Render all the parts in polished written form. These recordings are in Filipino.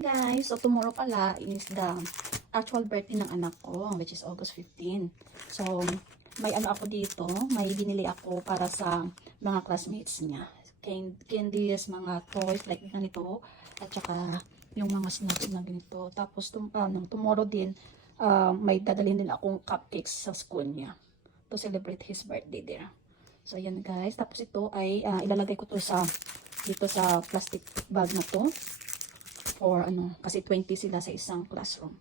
Guys, so tomorrow pala is the actual birthday ng anak ko, which is August 15. So, may ano ako dito, may binili ako para sa mga classmates niya. Candies, mga toys like ganito, at saka yung mga snacks na ganito. Tapos, tomorrow din, may dadalhin din akong cupcakes sa school niya to celebrate his birthday there. So, ayan guys. Tapos ito ay ilalagay ko to dito sa plastic bag na to. Or ano, kasi 20 sila sa isang classroom.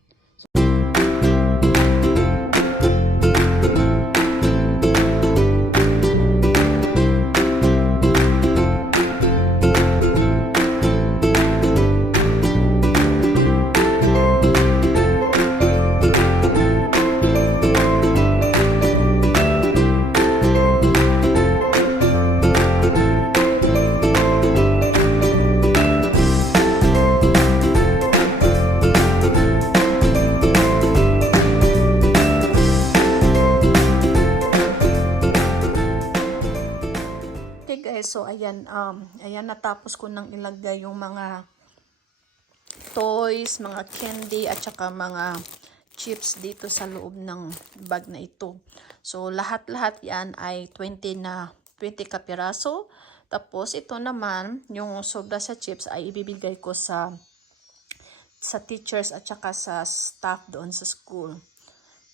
Okay guys, so ayan, natapos ko nang ilagay yung mga toys, mga candy, at saka mga chips dito sa loob ng bag na ito. So lahat-lahat yan ay 20 kapiraso. Tapos ito naman, yung sobra sa chips ay ibibigay ko sa teachers at saka sa staff doon sa school.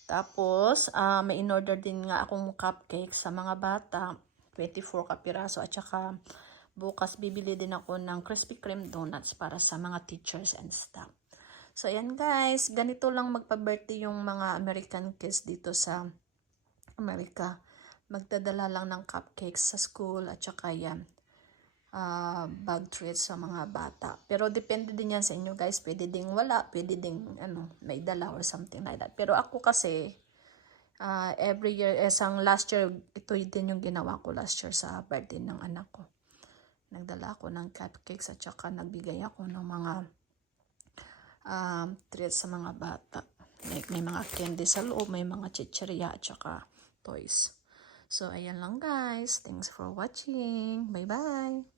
Tapos, may in-order din nga akong cupcake sa mga bata. 24 kapiraso at saka bukas bibili din ako ng Krispy Kreme donuts para sa mga teachers and staff. So ayan guys, ganito lang magpa-birthday yung mga American kids dito sa Amerika. Magdadala lang ng cupcakes sa school at saka yan, bag treats sa mga bata. Pero depende din yan sa inyo guys, pwede ding wala, pwede ding may dala or something like that. Pero ako kasi, every year, last year, ito din yung ginawa ko last year sa birthday ng anak ko. Nagdala ako ng cupcakes at saka nagbigay ako ng mga treats sa mga bata. Like, may mga candy sa loob, may mga chicheria at saka toys. So, ayan lang guys. Thanks for watching. Bye-bye!